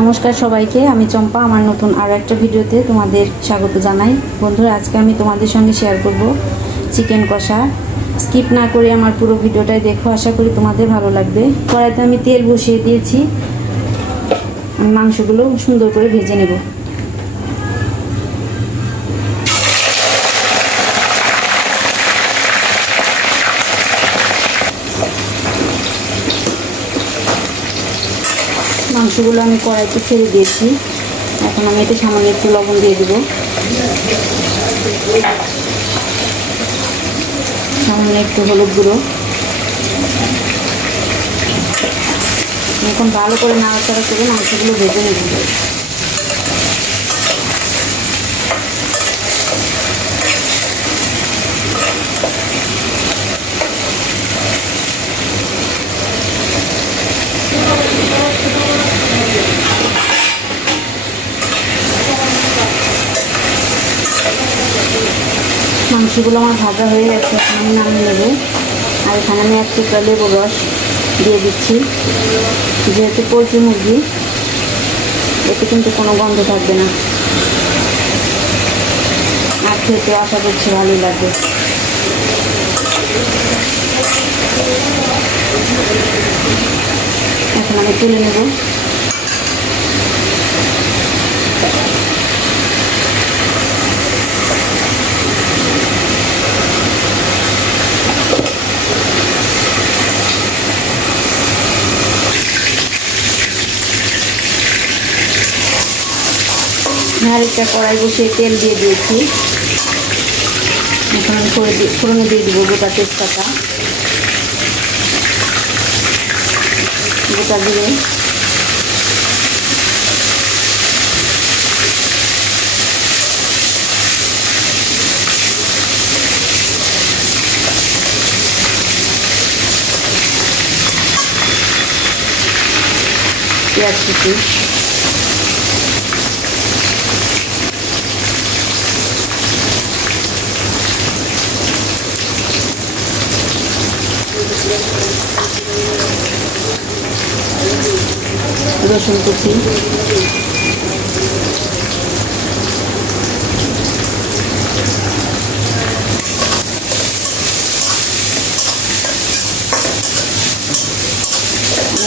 নমস্কার সবাইকে, আমি চম্পা। আমার নতুন আরও একটা ভিডিওতে তোমাদের স্বাগত জানাই। বন্ধুরা, আজকে আমি তোমাদের সঙ্গে শেয়ার করব চিকেন কষা। স্কিপ না করে আমার পুরো ভিডিওটাই দেখো, আশা করি তোমাদের ভালো লাগবে। কড়াইতে আমি তেল বসিয়ে দিয়েছি, মাংসগুলো সুন্দর করে ভেজে নেব। মাংসগুলো আমি কড়াইতে ছেড়ে দিয়েছি। এখন আমি এতে সামান্য একটু লবণ দিয়ে দেবো, সামান্য একটু হলুদ গুঁড়ো। এখন ভালো করে নাড়াচাড়া করে মাংসগুলো ভেজে নেব। মাংসগুলো আমার ভাজা হয়ে গেছে, এখন আমি নামিয়ে নেব। আর এখানে আমি এক টুকরা লেবুর রস দিয়ে দিচ্ছি। যেহেতু পোলট্রি মুরগি, এতে কিন্তু কোনো গন্ধ থাকবে না, আর খেতে আশা করছি ভালোই লাগবে। এখন আমি তুলে নেব। আরেকটা কড়াই বসিয়ে তেল দিয়ে দিয়েছি। এখন আমি ফোড়নে দিয়ে দেবো গোটা তেজপাতা, গোটা জিরে, পেঁয়াজ কুচি, রসুন কুচি,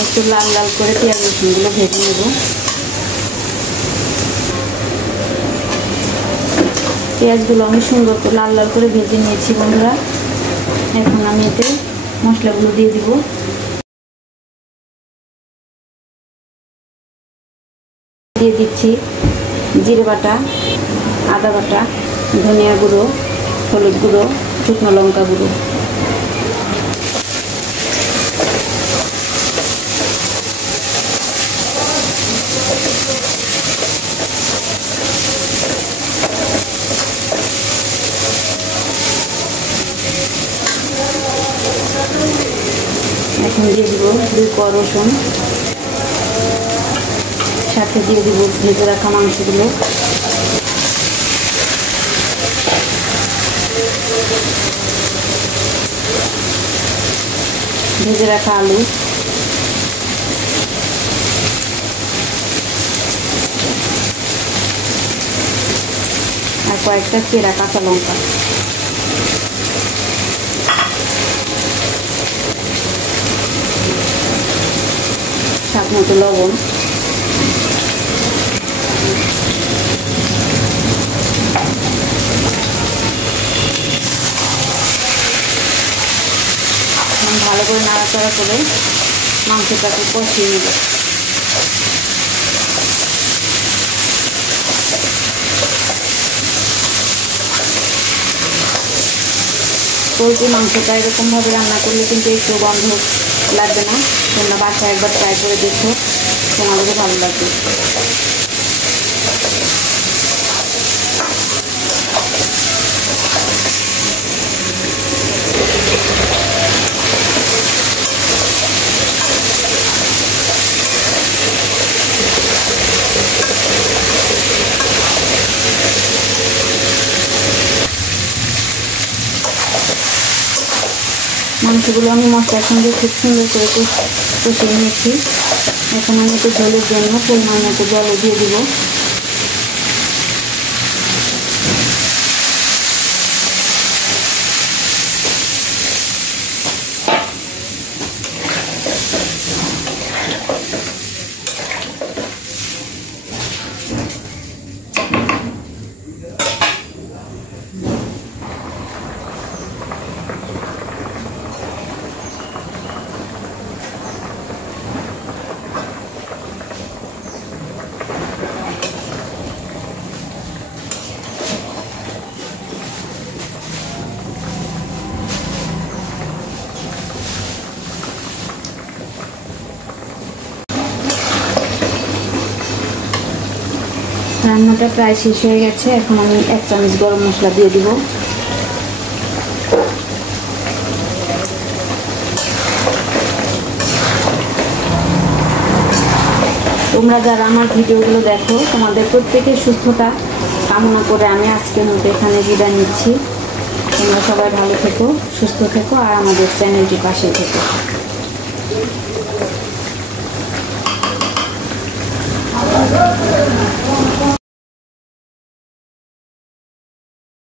একটু লাল লাল করে পেঁয়াজ রসুনগুলো ভেজে নেব। পেঁয়াজগুলো আমি সুন্দর করে লাল লাল করে ভেজে নিয়েছি বন্ধুরা। এখন আমি এতে মশলাগুলো দিয়ে দিব। দিয়ে দিচ্ছি জিরে বাটা, আদা বাটা, ধনিয়া গুঁড়ো, হলুদ গুঁড়ো, শুকনো লঙ্কা গুঁড়ো। এখন দিয়ে দিব 2 কোয়া রসুন, সাথে দিয়ে দিব ভেজে রাখা মাংসগুলো। ভেজে রাখা আলু, আর কয়েকটা চেরা কাঁচা লঙ্কা। স্বাদ মতো লবণ। ভালো করে নাড়াচাড়া করে মাংসটাকে কষিয়ে নেব। পোলট্রি মাংসটা এরকমভাবে রান্না করলে কিন্তু একটু গন্ধ লাগবে না। তোমরা বাসায় একবার ট্রাই করে দেখো, তোমাদেরও ভালো লাগবে। মাংসগুলো আমি মশলার সঙ্গে খুব সুন্দর করে কষিয়ে নিয়েছি। এখন আমি একটু ঝোলের জন্য পরিমাণ মতো জল দিয়ে দিব। রান্নাটা প্রায় শেষ হয়ে গেছে। এখন আমি 1 চামচ গরম মশলা দিয়ে দিব। তোমরা যারা আমার ভিডিওগুলো দেখো, তোমাদের প্রত্যেকের সুস্থতা কামনা করে আমি আজকের মতো এখানে বিদায় নিচ্ছি। তোমরা সবাই ভালো থেকো, সুস্থ থেকো আর আমাদের চ্যানেলটির পাশে থেকো।